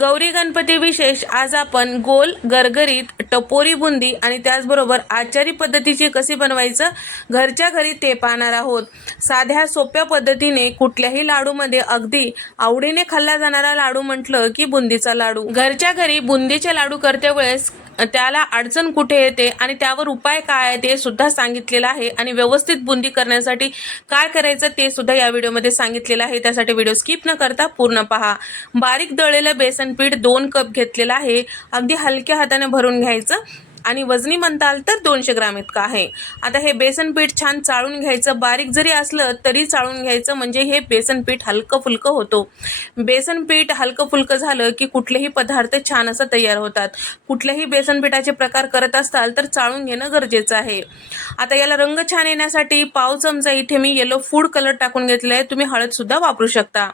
गौरी गणपती विशेष आज आपण गोल गरगरीत टपोरी बुंदी आणि त्याचबरोबर आचारी पद्धतीची कशी बनवायचं घरच्या घरी ते पाहणार आहोत. साध्या सोप्या पद्धतीने कुठल्याही लाडूमध्ये अगदी आवडीने खाल्ला जाणारा लाडू म्हटलं की बुंदीचा लाडू. घरच्या घरी बुंदीचे लाडू करते वेळेस त्याला अडचण कुठे येते आणि त्यावर उपाय काय आहे ते सुद्धा सांगितलेलं आहे. आणि व्यवस्थित बुंदी करण्यासाठी काय करायचं ते सुद्धा या व्हिडिओमध्ये सांगितलेलं आहे. त्यासाठी व्हिडिओ स्किप न करता पूर्ण पहा. बारीक दळलेलं बेसन पीठ दोन कप घेतलेलं आहे. अगदी हलक्या हाताने भरून घ्यायचं. आणि वजनी म्हणताल तर दोनशे ग्राम इतकं आहे. आता हे बेसन पीठ छान चाळून घ्यायचं बारीक जरी असलं तरी चाळून घ्यायचं म्हणजे हे बेसन पीठ हलकं फुलकं होतो. बेसन पीठ हलकं फुलकं झालं की कुठलेही पदार्थ छान असं तयार होतात. कुठल्याही बेसन पिठाचे प्रकार करत असाल तर चाळून घेणं गरजेचं आहे. आता याला रंग छान येण्यासाठी पाव चमचा इथे मी येलो फूड कलर टाकून घेतलं आहे. तुम्ही हळद सुद्धा वापरू शकता.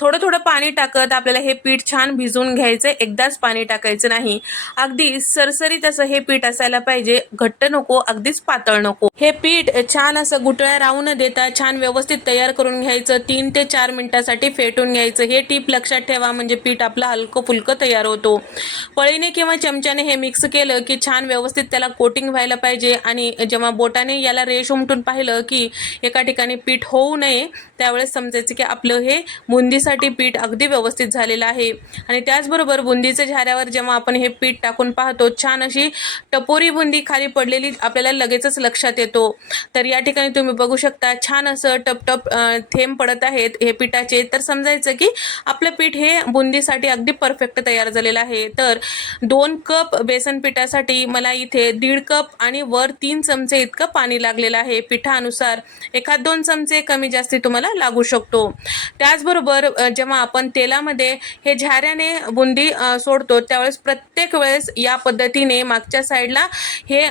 थोडं थोडं पाणी टाकत आपल्याला हे पीठ छान भिजवून घ्यायचं. एकदाच पाणी टाकायचं नाही. अगदी सरसरीत असं हे पीठ असायला पाहिजे. घट्ट नको अगदीच पातळ नको. हे पीठ छान असं गुटळ्या राहू न देता छान व्यवस्थित तयार करून घ्यायचं. तीन ते चार मिनिटासाठी फेटून घ्यायचं. हे टीप लक्षात ठेवा म्हणजे पीठ आपलं हलकं फुलकं तयार होतो. पळीने किंवा चमच्याने हे मिक्स केलं की छान व्यवस्थित त्याला कोटिंग व्हायला पाहिजे. आणि जेव्हा बोटाने याला रेश उमटून पाहिलं की एका ठिकाणी पीठ होऊ नये त्यावेळेस समजायचं की आपलं हे बुंदीसाठी पीठ अगदी व्यवस्थित झालेलं आहे. आणि त्याचबरोबर बुंदीच्या झाऱ्यावर जेव्हा आपण हे पीठ टाकून पाहतो छान अशी टपोरी बुंदी खाली पडलेली आपल्याला लगेचच लक्षात येतो. तर या ठिकाणी तुम्ही बघू शकता छान असं टप टप थेंब पडत आहेत हे पिठाचे. तर समजायचं की आपलं पीठ हे बुंदीसाठी अगदी परफेक्ट तयार झालेलं आहे. तर दोन कप बेसन पिठासाठी मला इथे दीड कप आणि वर तीन चमचे इतकं पाणी लागलेलं आहे. पिठानुसार एखाद दोन चमचे कमी जास्ती तुम्हाला लागू शकतो. त्याचबरोबर जेव्हा आपण तेलामध्ये हे झाऱ्याने बुंदी सोडतो त्यावेळेस प्रत्येक वेळेस या पद्धतीने मागच्या साईडला हे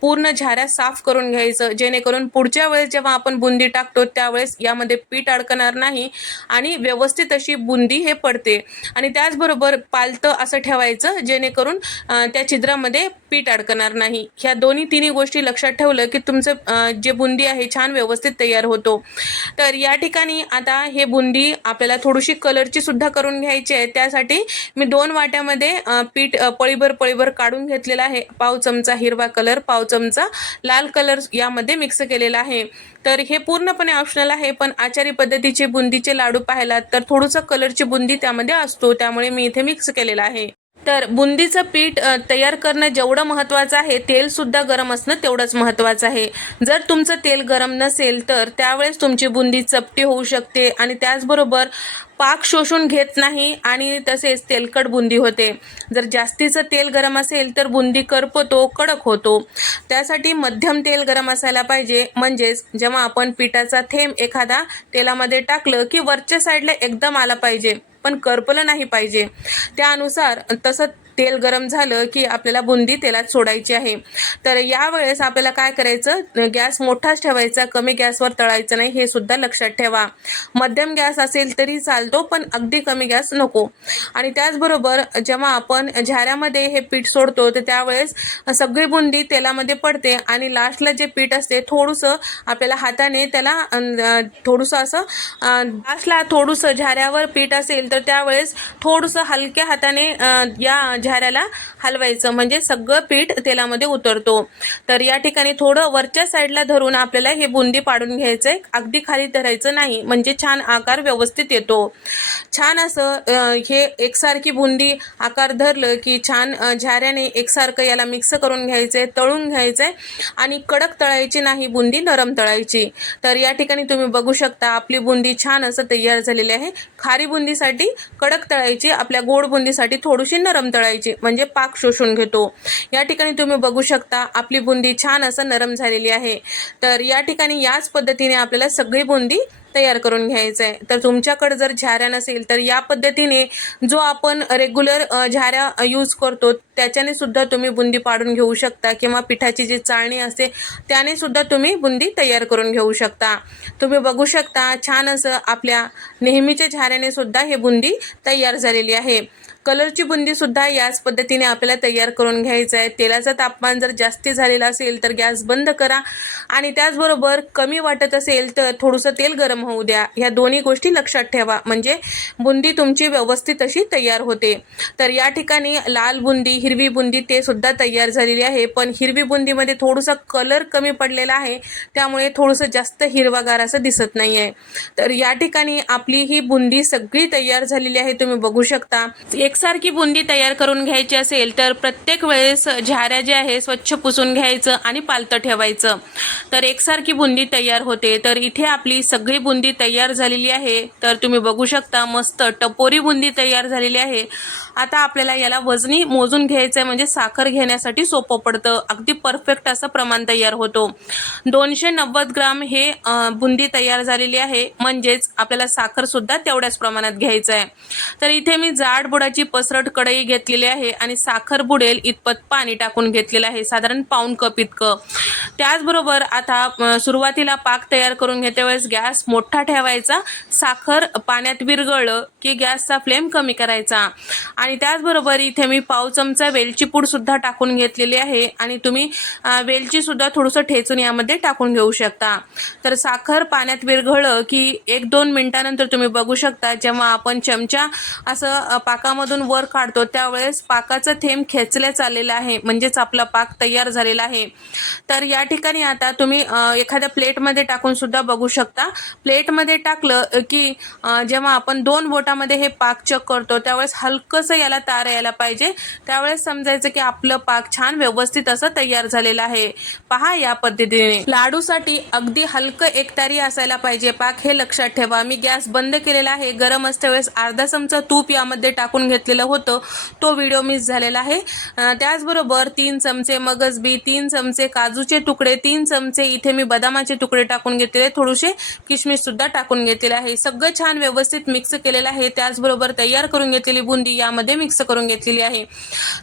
पूर्ण झाऱ्या साफ करून घ्यायचं. जेणेकरून पुढच्या वेळेस जेव्हा आपण बुंदी टाकतो त्यावेळेस यामध्ये पीठ अडकणार नाही आणि व्यवस्थित अशी बुंदी हे पडते. आणि त्याचबरोबर पालतं असं ठेवायचं जेणेकरून त्या छिद्रामध्ये पीठ अडकणार नाही. ह्या दोन्ही तिन्ही गोष्टी लक्षात ठेवलं की तुमचं जे बुंदी आहे छान व्यवस्थित तयार होतो. तर या ठिकाणी आता हे बुंदी आपल्याला थोडीशी कलरची सुद्धा करून घ्यायची आहे. त्यासाठी मी दोन वाट्यामध्ये पीठ पळीभर पळीभर काढून घेतलेलं आहे. पाव चमचा हिरवा कलर पाव चमचा लाल कलर यामध्ये मिक्स केलेला आहे. तर हे पूर्णपणे ऑप्शनल आहे पण आचारी पद्धतीचे बुंदीचे लाडू पाहिलात तर थोडंसं कलरची बुंदी त्यामध्ये असतो त्यामुळे मी इथे मिक्स केलेला आहे. तर बुंदीचं पीठ तयार करणं जेवढं महत्त्वाचं आहे तेलसुद्धा गरम असणं तेवढंच महत्त्वाचं आहे. जर तुमचं तेल गरम नसेल तर त्यावेळेस तुमची बुंदी चपटी होऊ शकते आणि त्याचबरोबर पाक शोषून घेत नाही आणि तसेच तेलकट बुंदी होते. जर जास्तीचं तेल गरम असेल तर बुंदी करपतो कडक होतो. त्यासाठी मध्यम तेल गरम असायला पाहिजे. म्हणजेच जेव्हा आपण पिठाचा थेंब एखादा तेलामध्ये टाकलं की वरच्या साईडला एकदम आला पाहिजे. पण करपलं नाही पाहिजे. त्यानुसार तसं तेल गरम झालं की आपल्याला बुंदी तेलात सोडायची आहे. तर यावेळेस आपल्याला काय करायचं? गॅस मोठाच ठेवायचा कमी गॅसवर तळायचं नाही हे सुद्धा लक्षात ठेवा. मध्यम गॅस असेल तरी चालतो पण अगदी कमी गॅस नको. आणि त्याचबरोबर जेव्हा आपण झाऱ्यामध्ये हे पीठ सोडतो तर त्यावेळेस सगळी बुंदी तेलामध्ये पडते आणि लास्टला जे पीठ असते थोडंसं आपल्याला हाताने त्याला थोडंसं असं लास्टला थोडंसं झाऱ्यावर पीठ असेल तर त्यावेळेस थोडंसं हलक्या हाताने या झाऱ्याला हलवायचं. म्हणजे सगळं पीठ तेलामध्ये उतरतो. तर या ठिकाणी थोडं वरच्या साईडला धरून आपल्याला हे बुंदी पाडून घ्यायचं आहे. अगदी खाली धरायचं नाही. म्हणजे छान आकार व्यवस्थित येतो. छान असं हे एकसारखी बुंदी आकार धरलं की छान झाऱ्याने एकसारखं याला मिक्स करून घ्यायचं आहे तळून घ्यायचं आहे आणि कडक तळायची नाही बुंदी नरम तळायची. तर या ठिकाणी तुम्ही बघू शकता आपली बुंदी छान असं तयार झालेली आहे. खारी बुंदीसाठी कडक तळायची आपल्या गोड बुंदीसाठी थोडीशी नरम तळायची. म्हणजे पाक शोषून घेतो. या ठिकाणी तुम्ही बघू शकता आपली बुंदी छान असं नरम झालेली आहे. तर या ठिकाणी याच पद्धतीने आपल्याला सगळी बुंदी तयार करून घ्यायचं आहे तर तुमच्याकडे जर झाऱ्या नसेल तर या पद्धतीने जो आपण रेग्युलर झाऱ्या यूज करतो त्याच्याने सुद्धा तुम्ही बुंदी पाडून घेऊ शकता किंवा पिठाची जी चाळणी असते त्याने सुद्धा तुम्ही बुंदी तयार करून घेऊ शकता. तुम्ही बघू शकता छान असं आपल्या नेहमीच्या झाऱ्याने सुद्धा हे बुंदी तयार झालेली आहे. कलरची बुंदी सुद्धा याच पद्धतीने आपल्याला तयार करून घ्यायचं आहे तेलाचं तापमान जर जास्ती झालेलं असेल तर गॅस बंद करा. आणि त्याचबरोबर कमी वाटत असेल तर थोडंसं तेल गरम गरम होऊ द्या. ह्या दोन्ही गोष्टी लक्षात ठेवा. म्हणजे बुंदी तुमची व्यवस्थित अशी तयार होते. तर या ठिकाणी लाल बुंदी हिरवी बुंदी ते सुद्धा तयार झालेली आहे. पण हिरवी बुंदीमध्ये थोडंसं कलर कमी पडलेला आहे. त्यामुळे थोडंसं जास्त हिरवागार असं दिसत नाही आहे तर या ठिकाणी आपली ही बुंदी सगळी तयार झालेली आहे. तुम्ही बघू शकता. एकसारखी बुंदी तयार करून घ्यायची असेल तर प्रत्येक वेळेस झाऱ्या जे आहे स्वच्छ पुसून घ्यायचं आणि पालतं ठेवायचं. तर एकसारखी बुंदी तयार होते. तर इथे आपली सगळी बुंदी बुंदी तयार झालेली आहे. तर तुम्ही बघू शकता मस्त टपोरी बुंदी तयार झालेली आहे. आता आपल्याला याला वजनी मोजून घ्यायचं आहे म्हणजे साखर घेण्यासाठी सोपं पडतं. अगदी परफेक्ट असं प्रमाण तयार होतो. दोनशे नव्वद ग्राम हे बुंदी तयार झालेली आहे. म्हणजेच आपल्याला साखर सुद्धा तेवढ्याच प्रमाणात घ्यायचं आहे तर इथे मी जाड बुडाची पसरट कढई घेतलेली आहे आणि साखर बुडेल इतपत पाणी टाकून घेतलेलं आहे साधारण पाऊण कप इतकं. त्याचबरोबर आता सुरुवातीला पाक तयार करून घेते वेळेस गॅस मोठा मोठा ठेवायचा. साखर पाण्यात विरघळलं की गॅसचा फ्लेम कमी करायचा. आणि त्याचबरोबर इथे मी पाव चमचा वेलची पूड सुद्धा टाकून घेतलेली आहे. आणि तुम्ही वेलची सुद्धा थोडंसं ठेचून यामध्ये टाकून घेऊ शकता. तर साखर पाण्यात विरघळलं की एक दोन मिनिटानंतर तुम्ही बघू शकता. जेव्हा आपण चमचा असं पाकामधून वर काढतो त्यावेळेस पाकाचा थेंब खेचल्या चाललेला आहे. म्हणजेच आपला पाक तयार झालेला आहे. तर या ठिकाणी आता तुम्ही एखाद्या प्लेटमध्ये टाकून सुद्धा बघू शकता. प्लेटमध्ये टाकलं की जेव्हा आपण दोन बोटामध्ये हे पाक चक करतो त्यावेळेस हलकंसं याला तार यायला पाहिजे. त्यावेळेस समजायचं की आपलं पाक छान व्यवस्थित असं तयार झालेलं आहे. पहा या पद्धतीने. लाडूसाठी अगदी हलकं एकतारी असायला पाहिजे. पाक हे लक्षात ठेवा. मी गॅस बंद केलेला आहे. गरम असते वेळेस अर्धा चमचा तूप यामध्ये टाकून घेतलेलं होतं. तो व्हिडिओ मिस झालेला आहे. त्याचबरोबर तीन चमचे मगजबी तीन चमचे काजूचे तुकडे तीन चमचे इथे मी बदामाचे तुकडे टाकून घेतलेले. थोडेसे किशमिश सुद्धा टाकून घेतलेले आहे. सगळं छान व्यवस्थित मिक्स केलेलं आहे. त्याचबरोबर तयार करून घेतलेली बुंदी यामध्ये मिक्स करून घेतलेली आहे.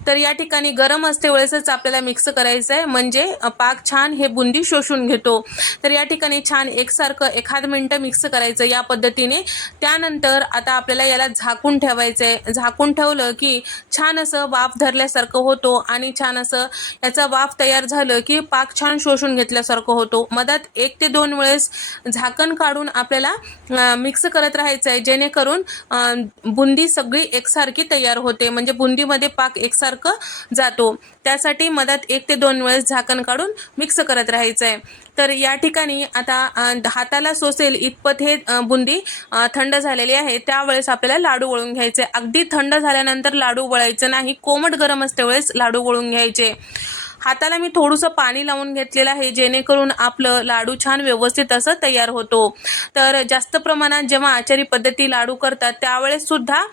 तर या ठिकाणी गरम असते वेळेसच आपल्याला मिक्स करायचं आहे म्हणजे पाक छान हे बुंदी शोषून घेतो. तर या ठिकाणी छान एकसारखं एखाद मिनटं मिक्स करायचं या पद्धतीने. त्यानंतर आता आपल्याला याला झाकून ठेवायचं आहे झाकून ठेवलं की छान असं वाफ धरल्यासारखं होतो आणि छान असं याचा वाफ तयार झालं की पाक छान शोषून घेतल्यासारखं होतो. मधात एक ते दोन वेळेस झाकण काढून आपल्याला मिक्स करत राहायचं आहे जेणेकरून बुंदी सगळी एकसारखी तयार होते. म्हणजे बुंदीमध्ये पाक एकसारखं जातो. त्यासाठी मधात एक ते दोन वेळेस झाकण काढून मिक्स करत राहायचं आहे तर या ठिकाणी आता हाताला सोसेल इतपत हे बुंदी थंड झालेली आहे. त्यावेळेस आपल्याला लाडू वळून घ्यायचे. अगदी थंड झाल्यानंतर लाडू वळायचं नाही. कोमट गरम असते वेळेस लाडू वळून घ्यायचे. हाताला मी थोडंसं पाणी लावून घेतलेलं आहे जेणेकरून आपलं लाडू छान व्यवस्थित असं तयार होतो. तर जास्त प्रमाणात जेव्हा आचारी पद्धती लाडू करतात त्यावेळेस सुद्धा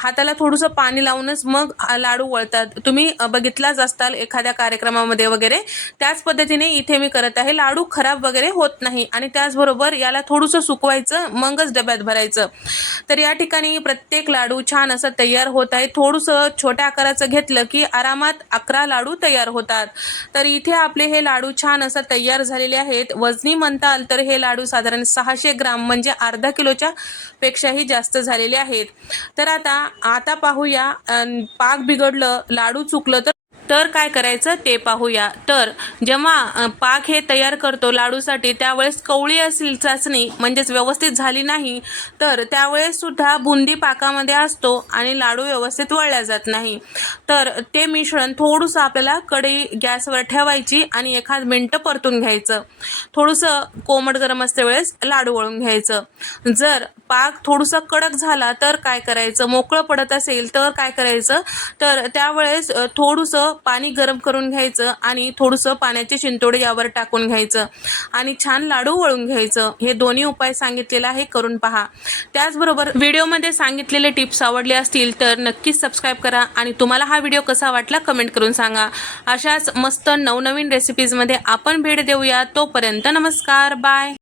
हाताला थोडंसं पाणी लावूनच मग लाडू वळतात. तुम्ही बघितलाच असताल एखाद्या कार्यक्रमामध्ये वगैरे त्याच पद्धतीने इथे मी करत आहे लाडू खराब वगैरे होत नाही आणि त्याचबरोबर याला थोडंसं सुकवायचं मगच डब्यात भरायचं. तर या ठिकाणी प्रत्येक लाडू छान असं तयार होत आहे. थोडंसं छोट्या आकाराचं घेतलं की आरामात अकरा लाडू तयार होतात. तर इथे आपले हे लाडू छान असं तयार झालेले आहेत. वजनी म्हणताल तर हे लाडू साधारण सहाशे ग्राम म्हणजे अर्धा किलोच्या पेक्षाही जास्त झालेले आहेत. तर आता आता पाहूया पाक बिघडलं लाडू चुकलं तर तर काय करायचं ते पाहूया. तर जेव्हा पाक हे तयार करतो लाडूसाठी त्यावेळेस कवळी असेल चाचणी म्हणजेच व्यवस्थित झाली नाही तर त्यावेळेस सुद्धा बुंदी पाकामध्ये असतो आणि लाडू व्यवस्थित वळल्या जात नाही. तर ते मिश्रण थोडंसं आपल्याला कढई गॅसवर ठेवायची आणि एखाद मिनटं परतून घ्यायचं. थोडंसं कोमट गरम असते वेळेस लाडू वळून घ्यायचं. जर पाक थोडंसं कडक झाला तर काय करायचं? मोकळं पडत असेल तर काय करायचं? तर त्यावेळेस थोडंसं पाणी गरम करून घ्यायचं आणि थोडंसं पाण्याचे शिंतोडे यावर टाकून घ्यायचं आणि छान लाडू वळून घ्यायचं. हे दोन्ही उपाय सांगितलेला आहे करून पहा. त्याचबरोबर व्हिडिओमध्ये सांगितलेले टिप्स आवडले असतील तर नक्कीच सबस्क्राईब करा आणि तुम्हाला हा व्हिडिओ कसा वाटला कमेंट करून सांगा. अशाच मस्त नवनवीन रेसिपीजमध्ये आपण भेट देऊया. तोपर्यंत नमस्कार बाय.